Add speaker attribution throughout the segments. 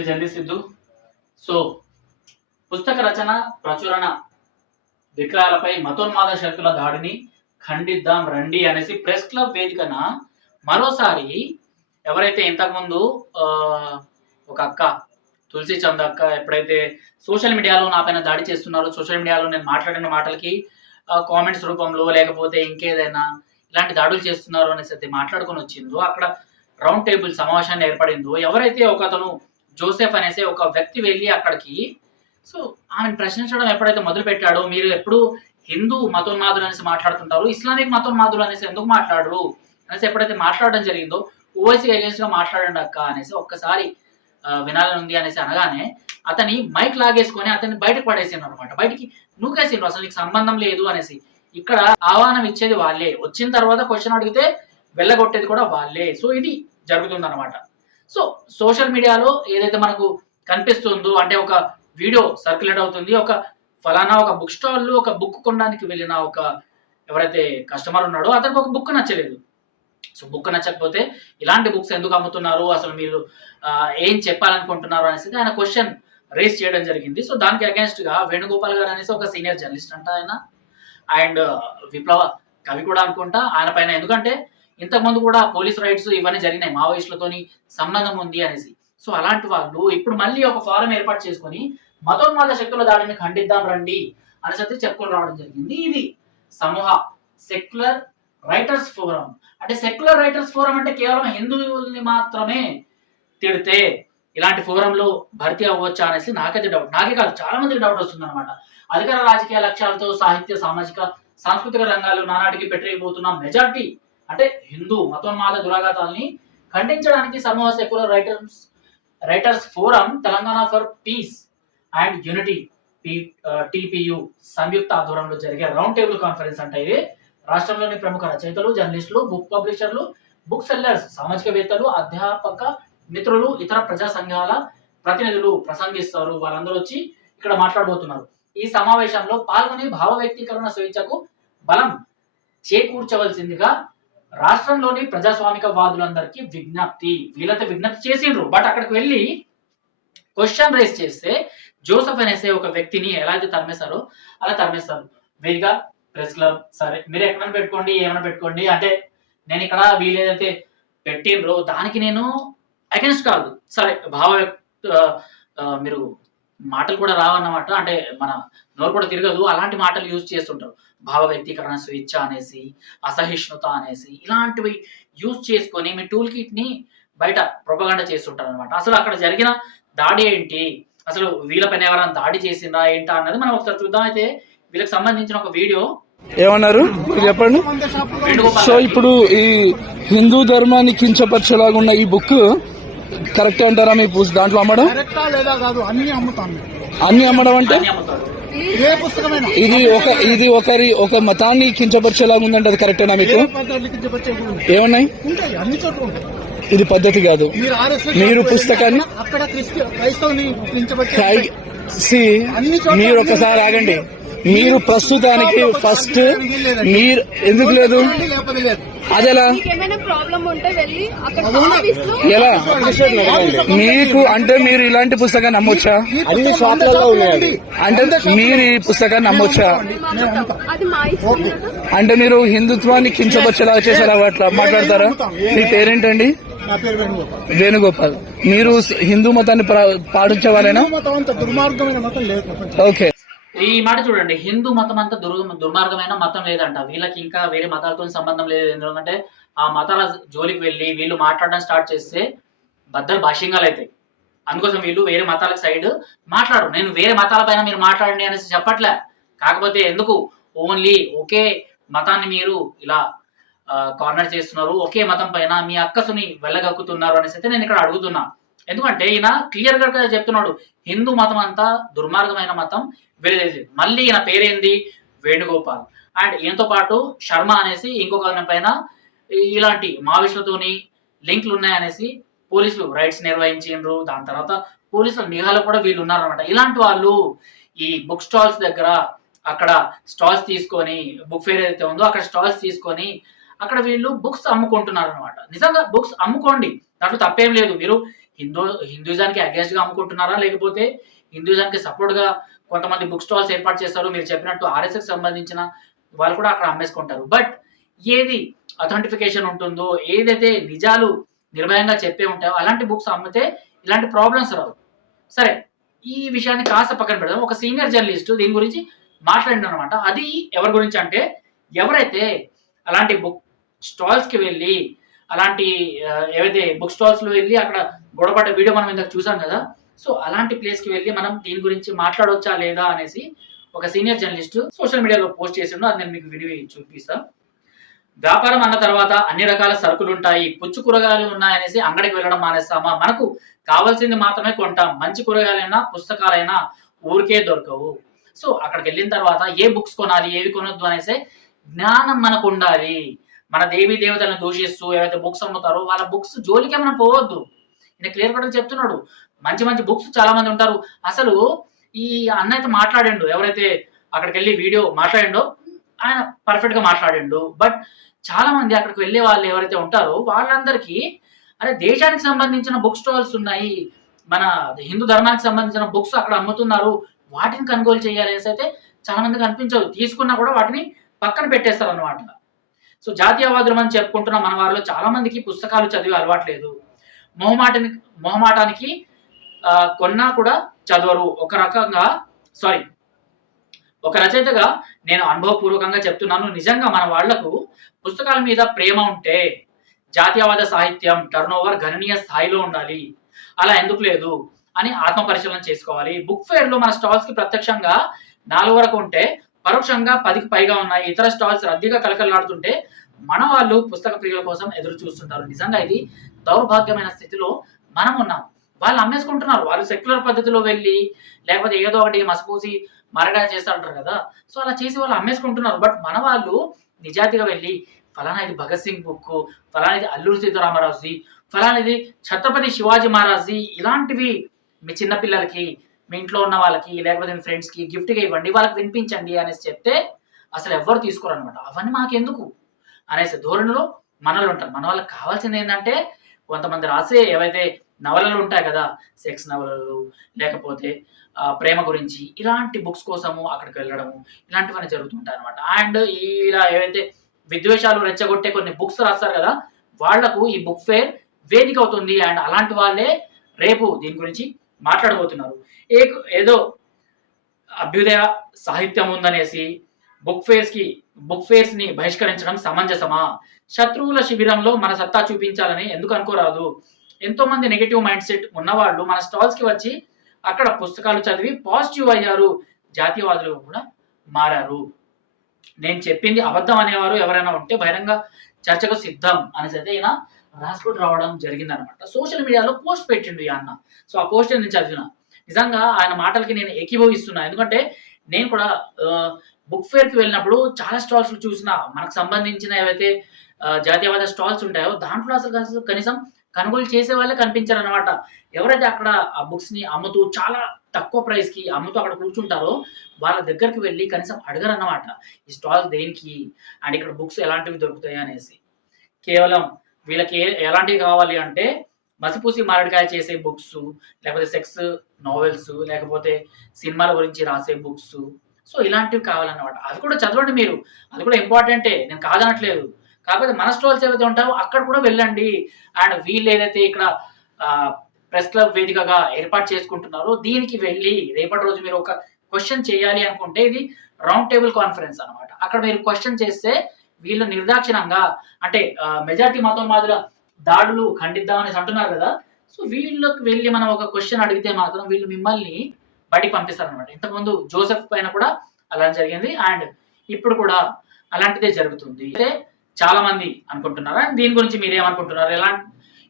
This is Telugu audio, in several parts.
Speaker 1: మీ జంది సిద్ధు సో పుస్తక రచన ప్రచురణ విక్రయాలపై మతోన్మాద శక్తుల దాడిని ఖండిద్దాం రండి అనేసి ప్రెస్ క్లబ్ వేదికన మరోసారి ఎవరైతే ఇంతకుముందు ఒక అక్క తులసి చంద్ అక్క ఎప్పుడైతే సోషల్ మీడియాలో నా పైన దాడి చేస్తున్నారో సోషల్ మీడియాలో నేను మాట్లాడిన మాటలకి కామెంట్స్ రూపంలో లేకపోతే ఇంకేదైనా ఇలాంటి దాడులు చేస్తున్నారు అనేసి అయితే మాట్లాడుకొని వచ్చిందో అక్కడ రౌండ్ టేబుల్ సమావేశాన్ని ఏర్పడిందో ఎవరైతే ఒక అతను జోసెఫ్ అనేసి ఒక వ్యక్తి వెళ్ళి అక్కడికి. సో ఆమెను ప్రశ్నించడం ఎప్పుడైతే మొదలు పెట్టాడో మీరు ఎప్పుడు హిందూ మతోన్మాదులు అనేసి మాట్లాడుతుంటారు. ఇస్లామిక్ మతోన్మాదులు అనేసి ఎందుకు మాట్లాడరు? అనేసి ఎప్పుడైతే మాట్లాడడం జరిగిందో ఓవైసీ అగేన్స్ట్గా మాట్లాడండి అక్క అనేసి ఒక్కసారి వినాలని ఉంది అనేసి అనగానే అతని మైక్ లాగేసుకొని అతన్ని బయటకు పడేసిండ్రు అనమాట బయటికి నూకేసిండ్రు అసలు నీకు సంబంధం లేదు అనేసి. ఇక్కడ ఆహ్వానం ఇచ్చేది వాళ్ళే. వచ్చిన తర్వాత క్వశ్చన్ అడిగితే వెళ్ళగొట్టేది కూడా వాళ్ళే. సో ఇది జరుగుతుంది అనమాట సో సోషల్ మీడియాలో ఏదైతే మనకు కనిపిస్తుందో అంటే ఒక వీడియో సర్క్యులేట్ అవుతుంది ఒక ఫలానా ఒక బుక్ స్టాల్లో ఒక బుక్ కొనడానికి వెళ్ళిన ఒక ఎవరైతే కస్టమర్ ఉన్నాడో అతనికి ఒక బుక్ నచ్చలేదు. సో బుక్ నచ్చకపోతే ఇలాంటి బుక్స్ ఎందుకు అమ్ముతున్నారు? అసలు మీరు ఏం చెప్పాలనుకుంటున్నారు అనేసి ఆయన క్వశ్చన్ రేస్ చేయడం జరిగింది. సో దానికి అగేన్స్ట్గా వేణుగోపాల్ గారు అనేసి ఒక సీనియర్ జర్నలిస్ట్ అంట ఆయన. అండ్ విప్లవ కవి కూడా అనుకుంటా ఆయన పైన. ఎందుకంటే ఇంతకుముందు కూడా పోలీస్ రైట్స్ ఇవన్నీ జరిగినాయి మావోయిస్టులతోని సంబంధం ఉంది అనేసి. సో అలాంటి వాళ్ళు ఇప్పుడు మళ్ళీ ఒక ఫారం ఏర్పాటు చేసుకొని మతోన్మాద శక్తుల దాడిని ఖండిద్దాం రండి అనేసి అయితే చెప్పుకొని రావడం జరిగింది. ఇది సమూహ సెక్యులర్ రైటర్స్ ఫోరం. అంటే సెక్యులర్ రైటర్స్ ఫోరం అంటే కేవలం హిందువుల్ని మాత్రమే తిడితే ఇలాంటి ఫోరంలో భర్తీ అవ్వచ్చా అనేసి నాకైతే డౌట్ నాకే కాదు చాలా మందికి డౌట్ వస్తుంది అనమాట అధికార రాజకీయ లక్ష్యాలతో సాహిత్య సామాజిక సాంస్కృతిక రంగాలు నానాటికి పెట్టలేకపోతున్న మెజార్టీ అంటే హిందూ మతోన్మాద దురాఘాతాలని ఖండించడానికి Samooha secular writers writers forum Telangana for peace and unity TPU సంయుక్త ఆధ్వర్యంలో జరిగే రౌండ్ టేబుల్ కాన్ఫరెన్స్ అంటే ఇది. రాష్ట్రంలోని ప్రముఖ రచయితలు జర్నలిస్టులు బుక్ పబ్లిషర్లు బుక్ సెల్లర్స్ సామాజికవేత్తలు అధ్యాపక మిత్రులు ఇతర ప్రజా సంఘాల ప్రతినిధులు ప్రసంగిస్తారు. వాళ్ళందరూ వచ్చి ఇక్కడ మాట్లాడబోతున్నారు. ఈ సమావేశంలో పాల్గొని భావ వ్యక్తీకరణ స్వేచ్ఛకు బలం చేకూర్చవలసిందిగా రాష్ట్రంలోని ప్రజాస్వామిక వాదులందరికీ విజ్ఞప్తి. వీళ్ళతో విజ్ఞప్తి చేసిండ్రు. బట్ అక్కడికి వెళ్ళి క్వశ్చన్ రేస్ చేస్తే జోసఫ్ అనేసే ఒక వ్యక్తిని ఎలా అయితే తరిమేశారో అలా తరిమేస్తారు. వేదిక ప్రెస్ క్లబ్ సరే మీరు ఎక్కడైనా పెట్టుకోండి ఏమైనా పెట్టుకోండి అంటే నేను ఇక్కడ వీలేదైతే పెట్టిండ్రో దానికి నేను అగెన్స్ట్ కాదు. సరే భావ మీరు మాటలు కూడా రావన్నమాట. అంటే మన నోరు కూడా తిరగదు. అలాంటి మాటలు యూజ్ చేస్తుంటారు. భావ వ్యక్తీకరణ స్వేచ్ఛ అనేసి అసహిష్ణుత అనేసి ఇలాంటివి యూజ్ చేసుకొని మీ టూల్ కిట్ని బయట ప్రొపగండ చేస్తుంటారు అనమాట అసలు అక్కడ జరిగిన దాడి ఏంటి? అసలు వీళ్ళపైన ఎవరైనా దాడి చేసిందా? ఏంటా? అన్నది మనం ఒకసారి చూద్దాం. అయితే వీళ్ళకి సంబంధించిన ఒక వీడియో.
Speaker 2: ఏమన్నారు? చెప్పండి. సో ఇప్పుడు ఈ హిందూ ధర్మాన్ని కించపరిచేలాగా ఉన్న ఈ బుక్ కరెక్ట్ అంటారా మీ పుస్తకం దాంట్లో అమ్మడం?
Speaker 3: కరెక్టా లేదా కాదు అన్ని అమ్ముతాం.
Speaker 2: అన్ని అమ్మడం అంటే? ఇది ఒక ఇది ఒకరి ఒక మతాన్ని కించపరిచేలాగా ఉందంటే అది కరెక్టేనా మీకు. ఏమన్నాయి?
Speaker 3: ఉంటాయి అన్ని చోట్ల ఉంటాయి.
Speaker 2: ఇది పద్ధతి కాదు.
Speaker 3: మీరు
Speaker 2: పుస్తకాన్ని- మీరు ఒక్కసారి ఆగండి. మీరు ప్రస్తుతానికి ఫస్ట్ మీరు ఎందుకు లేదు. అదెలా?
Speaker 4: మీకేమైనా ప్రాబ్లం ఉంటే వెళ్ళి అక్కడ
Speaker 3: అవునా?
Speaker 4: ఆఫీస్లో
Speaker 2: ఎలా? మీకు అంటే మీరు ఇలాంటి పుస్తకాన్ని నమ్మొచ్చా? అంటే మీరు ఈ పుస్తకాన్ని నమ్మొచ్చా. అంటే మీరు హిందుత్వాన్ని కించపరిచేలా చేశారా? అట్లా మాట్లాడతారా? మీ పేరేంటండి?
Speaker 3: నా పేరు వేణుగోపాల్.
Speaker 2: మీరు హిందూ మతాన్ని పాటించే వాళ్ళేనా?
Speaker 3: హిందూ మతం అంత దుర్మార్గమైన మతం లేదు. ప్రపంచంలో.
Speaker 2: ఓకే.
Speaker 1: ఈ మాట చూడండి హిందూ మతం అంతా దుర్ దుర్మార్గమైన మతం లేదంట. వీళ్ళకి ఇంకా వేరే మతాలతో సంబంధం లేదు. ఎందుకంటే ఆ మతాల జోలికి వెళ్ళి వీళ్ళు మాట్లాడడం స్టార్ట్ చేస్తే బద్దలు భాష్యంగాలు అవుతాయి అందుకోసం వీళ్ళు వేరే మతాల సైడ్ మాట్లాడరు. నేను వేరే మతాల పైన మీరు మాట్లాడండి అనేసి చెప్పట్లే. కాకపోతే ఎందుకు? ఓన్లీ ఒకే మతాన్ని మీరు ఇలా కార్నర్ చేస్తున్నారు. ఒకే మతం పైన మీ అక్కసుని వెళ్ళగక్కుతున్నారు అనేసి అయితే నేను ఇక్కడ అడుగుతున్నా. ఎందుకంటే ఈయన క్లియర్గా చెప్తున్నాడు. హిందూ మతం అంతా దుర్మార్గమైన మతం వేరేది మళ్ళీ ఈయన పేరేంది? వేణుగోపాల్. అండ్ ఈయనతో పాటు శర్మ అనేసి ఇంకొక ఆయన పైన ఇలాంటి మావిష్లతోని లింక్లు ఉన్నాయనేసి పోలీసులు రైడ్స్ నిర్వహించిండ్రు. దాని తర్వాత పోలీసుల నిఘాలో కూడా వీళ్ళు ఉన్నారనమాట ఇలాంటి వాళ్ళు ఈ బుక్ స్టాల్స్ దగ్గర అక్కడ స్టాల్స్ తీసుకొని బుక్ ఫేర్ ఏదైతే ఉందో అక్కడ స్టాల్స్ తీసుకొని అక్కడ వీళ్ళు బుక్స్ అమ్ముకుంటున్నారు అనమాట నిజంగా బుక్స్ అమ్ముకోండి. దాంట్లో తప్పేం లేదు. మీరు హిందూ హిందూజానికి అగేన్స్ట్గా అమ్ముకుంటున్నారా? లేకపోతే హిందూజానికి సపోర్ట్గా కొంతమంది బుక్ స్టాల్స్ ఏర్పాటు చేస్తారు మీరు చెప్పినట్టు ఆర్ఎస్ఎస్ సంబంధించిన వాళ్ళు కూడా అక్కడ అమ్మేసుకుంటారు. బట్ ఏది అథెంటిఫికేషన్ ఉంటుందో ఏదైతే నిజాలు నిర్భయంగా చెప్పే ఉంటాయో అలాంటి బుక్స్ అమ్మితే ఇలాంటి ప్రాబ్లమ్స్ రావు. సరే ఈ విషయాన్ని కాస్త పక్కన పెడదాం. ఒక సీనియర్ జర్నలిస్ట్ దీని గురించి మాట్లాడిన అనమాట అది ఎవరి గురించి అంటే ఎవరైతే అలాంటి బుక్ స్టాల్స్కి వెళ్ళి అలాంటి ఏవైతే బుక్ స్టాల్స్లో వెళ్ళి అక్కడ గొడవపడ్డ వీడియో మనం ఇంతకు చూసాం కదా సో అలాంటి ప్లేస్కి వెళ్ళి మనం దీని గురించి మాట్లాడవచ్చా లేదా అనేసి ఒక సీనియర్ జర్నలిస్ట్ సోషల్ మీడియాలో పోస్ట్ చేసిండు. అది నేను మీకు విడివి చూపిస్తా. వ్యాపారం అన్న తర్వాత అన్ని రకాల సరుకులు ఉంటాయి పుచ్చు కూరగాయలు ఉన్నాయనేసి అంగడికి వెళ్ళడం మానేస్తామా? మనకు కావాల్సింది మాత్రమే కొంటాం. మంచి కూరగాయలైనా పుస్తకాలైనా ఊరికే దొరకవు. సో అక్కడికి వెళ్ళిన తర్వాత ఏ బుక్స్ కొనాలి ఏవి కొనొద్దు అనేసి జ్ఞానం మనకు ఉండాలి. మన దేవి దేవతలను దూషిస్తూ ఏవైతే బుక్స్ అమ్ముతారో వాళ్ళ బుక్స్ జోలికి మనం పోవద్దు. ఇది క్లియర్ కట్గా చెప్తున్నాడు. మంచి మంచి బుక్స్ చాలా మంది ఉంటారు. అసలు ఈ అన్న అయితే మాట్లాడిండు. ఎవరైతే అక్కడికి వెళ్ళి వీడియో మాట్లాడిండో ఆయన పర్ఫెక్ట్గా మాట్లాడిండు. బట్ చాలా మంది అక్కడికి వెళ్ళే వాళ్ళు ఎవరైతే ఉంటారో వాళ్ళందరికీ అరే దేశానికి సంబంధించిన బుక్ స్టాల్స్ ఉన్నాయి. మన హిందూ ధర్మానికి సంబంధించిన బుక్స్ అక్కడ అమ్ముతున్నారు. వాటిని కొనుగోలు చేయాలి అనేసి అయితే చాలా మందికి అనిపించదు. తీసుకున్నా కూడా వాటిని పక్కన పెట్టేస్తారు అనమాట సో జాతీయవాదులు అని చెప్పుకుంటున్న మన వారిలో చాలా మందికి పుస్తకాలు చదివే అలవాట్లేదు. మొహమాటానికి మొహమాటానికి కొన్నా కూడా చదవరు. ఒక రకంగా సారీ ఒక రచయితగా నేను అనుభవపూర్వకంగా చెప్తున్నాను. నిజంగా మన వాళ్ళకు పుస్తకాల మీద ప్రేమ ఉంటే జాతీయవాద సాహిత్యం టర్న్ ఓవర్ గణనీయ స్థాయిలో ఉండాలి. అలా ఎందుకు లేదు? అని ఆత్మ పరిశీలన చేసుకోవాలి. బుక్ ఫేర్లో మన స్టాల్స్కి ప్రత్యక్షంగా నాలుగు వరకు ఉంటే పరోక్షంగా పదికి పైగా ఉన్నాయి. ఇతర స్టాల్స్ రద్దీగా కలకలాడుతుంటే మన వాళ్ళు పుస్తక ప్రియుల కోసం ఎదురు చూస్తుంటారు. నిజంగా ఇది దౌర్భాగ్యమైన స్థితిలో మనం ఉన్నాం. వాళ్ళు అమ్మేసుకుంటున్నారు. వాళ్ళు సెక్యులర్ పద్ధతిలో వెళ్ళి లేకపోతే ఏదో ఒకటి మసపూసి మరగా చేస్తుంటారు కదా. సో అలా చేసి వాళ్ళు అమ్మేసుకుంటున్నారు. బట్ మన వాళ్ళు నిజాతిగా వెళ్ళి ఫలానా ఇది భగత్ సింగ్ బుక్ ఫలానా ఇది అల్లూరి సీతారామరాజుది ఫలానా ఇది ఛత్రపతి శివాజీ మహారాజ్ది ఇలాంటివి మీ చిన్నపిల్లలకి మీ ఇంట్లో ఉన్న వాళ్ళకి లేకపోతే మీ ఫ్రెండ్స్కి గిఫ్ట్గా ఇవ్వండి వాళ్ళకి వినిపించండి అనేసి చెప్తే అసలు ఎవ్వరు తీసుకోరు అనమాట అవన్నీ మాకెందుకు? అనేసి ధోరణిలో మనలు ఉంటారు. మన వాళ్ళకి కావాల్సింది ఏంటంటే కొంతమంది రాసే ఏవైతే నవలలు ఉంటాయి కదా సెక్స్ నవలలు లేకపోతే ప్రేమ గురించి ఇలాంటి బుక్స్ కోసము అక్కడికి వెళ్ళడము ఇలాంటివన్నీ జరుగుతుంటాయి అనమాట అండ్ ఇలా ఏవైతే విద్వేషాలు రెచ్చగొట్టే కొన్ని బుక్స్ రాస్తారు కదా వాళ్ళకు ఈ బుక్ ఫేర్ వేదిక అవుతుంది. అండ్ అలాంటి వాళ్ళే రేపు దీని గురించి మాట్లాడబోతున్నారు. ఏ ఏదో అభ్యుదయ సాహిత్యం ఉందనేసి బుక్ ఫేర్స్కి బుక్ ఫేర్స్ని బహిష్కరించడం సమంజసమా? శత్రువుల శిబిరంలో మన సత్తా చూపించాలని ఎందుకు అనుకోరాదు? ఎంతో మంది నెగిటివ్ మైండ్ సెట్ ఉన్నవాళ్ళు మన స్టాల్స్కి వచ్చి అక్కడ పుస్తకాలు చదివి పాజిటివ్ అయ్యారు. జాతీయవాదులు కూడా మారారు. నేను చెప్పింది అబద్ధం అనేవారు ఎవరైనా ఉంటే బహిరంగ చర్చకు సిద్ధం అనేసి అయితే ఈయన రాసుకుంటూ రావడం జరిగింది అనమాట సోషల్ మీడియాలో పోస్ట్ పెట్టిండు ఈ అన్న. సో ఆ పోస్ట్ నేను చదివిన? నిజంగా ఆయన మాటలకి నేను ఏకీభవిస్తున్నా ఎందుకంటే నేను కూడా బుక్ ఫేర్కి వెళ్ళినప్పుడు చాలా స్టాల్స్ చూసిన. మనకు సంబంధించిన ఏవైతే జాతీయవాద స్టాల్స్ ఉంటాయో దాంట్లో అసలు కనీసం కొనుగోలు చేసే వాళ్ళే కనిపించారు అనమాట ఎవరైతే అక్కడ ఆ బుక్స్ని అమ్ముతూ చాలా తక్కువ ప్రైస్కి అమ్ముతూ అక్కడ కూర్చుంటారో వాళ్ళ దగ్గరికి వెళ్ళి కనీసం అడగరు అన్నమాట ఈ స్టాల్స్ దేనికి? అండ్ ఇక్కడ బుక్స్ ఎలాంటివి దొరుకుతాయి అనేసి. కేవలం వీళ్ళకి ఎలాంటివి కావాలి అంటే మసిపూసి మారడికాయ చేసే బుక్స్ లేకపోతే సెక్స్ నావెల్స్ లేకపోతే సినిమాల గురించి రాసే బుక్స్. సో ఇలాంటివి కావాలన్నమాట. అది కూడా చదవండి మీరు. అది కూడా ఇంపార్టెంటే. నేను కాదనట్లేదు. కాకపోతే మన స్టోల్స్ ఏవైతే ఉంటాయో అక్కడ కూడా వెళ్ళండి. అండ్ వీళ్ళు ఏదైతే ఇక్కడ ప్రెస్ క్లబ్ వేదికగా ఏర్పాటు చేసుకుంటున్నారో దీనికి వెళ్ళి రేపటి రోజు మీరు ఒక క్వశ్చన్ చేయాలి అనుకుంటే ఇది రౌండ్ టేబుల్ కాన్ఫరెన్స్ అన్నమాట. అక్కడ మీరు క్వశ్చన్ చేస్తే వీళ్ళు నిర్దాక్షిణంగా అంటే మెజార్టీ మతం మాదిర దాడులు ఖండిద్దామనేసి అంటున్నారు కదా. సో వీళ్ళకి వెళ్ళి మనం ఒక క్వశ్చన్ అడిగితే మాత్రం వీళ్ళు మిమ్మల్ని బయటికి పంపిస్తారు అనమాట ఇంతకుముందు జోసెఫ్ పైన కూడా అలా జరిగింది. అండ్ ఇప్పుడు కూడా అలాంటిదే జరుగుతుంది. అంటే చాలా మంది అనుకుంటున్నారు. అండ్ దీని గురించి మీరేమనుకుంటున్నారు ఎలాంటి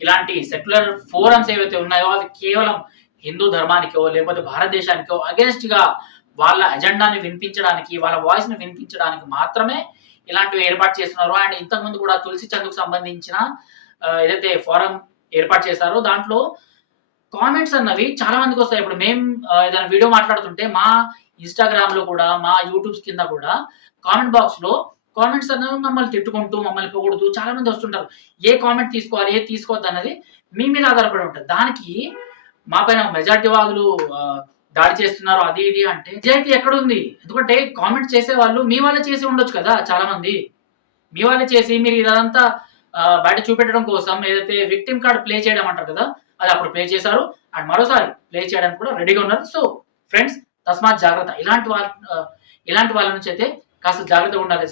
Speaker 1: ఇలాంటి సెక్యులర్ ఫోరమ్స్ ఏవైతే ఉన్నాయో అవి కేవలం హిందూ ధర్మానికో లేకపోతే భారతదేశానికో అగేన్స్ట్గా వాళ్ళ అజెండాని వినిపించడానికి వాళ్ళ వాయిస్ని వినిపించడానికి మాత్రమే ఇలాంటివి ఏర్పాటు చేస్తున్నారు. అండ్ ఇంతకుముందు కూడా తులసి చందుకు సంబంధించిన ఏదైతే ఫోరం ఏర్పాటు చేశారో దాంట్లో కామెంట్స్ అన్నవి చాలా మందికి వస్తాయి. ఇప్పుడు మేము ఏదైనా వీడియో మాట్లాడుతుంటే మా ఇన్స్టాగ్రామ్లో కూడా మా యూట్యూబ్స్ కింద కూడా కామెంట్ బాక్స్లో కామెంట్స్ అనేవి మమ్మల్ని తిట్టుకుంటూ మమ్మల్ని పొగుడుతూ చాలా మంది వస్తుంటారు. ఏ కామెంట్ తీసుకోవాలి ఏ తీసుకోవద్దు అన్నది మీ మీద ఆధారపడి ఉంటుంది. దానికి మా పైన మెజార్టీ వాదులు దాడి చేస్తున్నారు అది ఇది అంటే నిజాయితీ ఎక్కడ ఉంది ఎందుకంటే కామెంట్ చేసే వాళ్ళు మీ వాళ్ళే చేసి ఉండొచ్చు కదా చాలా మంది మీ వాళ్ళే చేసి మీరు ఇదంతా బయట చూపెట్టడం కోసం ఏదైతే విక్టిమ్ కార్డ్ ప్లే చేయడం అంటారు కదా అది అప్పుడు ప్లే చేశారు. అండ్ మరోసారి ప్లే చేయడానికి కూడా రెడీగా ఉన్నారు. సో ఫ్రెండ్స్ తస్మాత్ జాగ్రత్త. ఇలాంటి వాళ్ళ ఇలాంటి వాళ్ళ నుంచి అయితే కాస్త జాగ్రత్తగా ఉండాలి.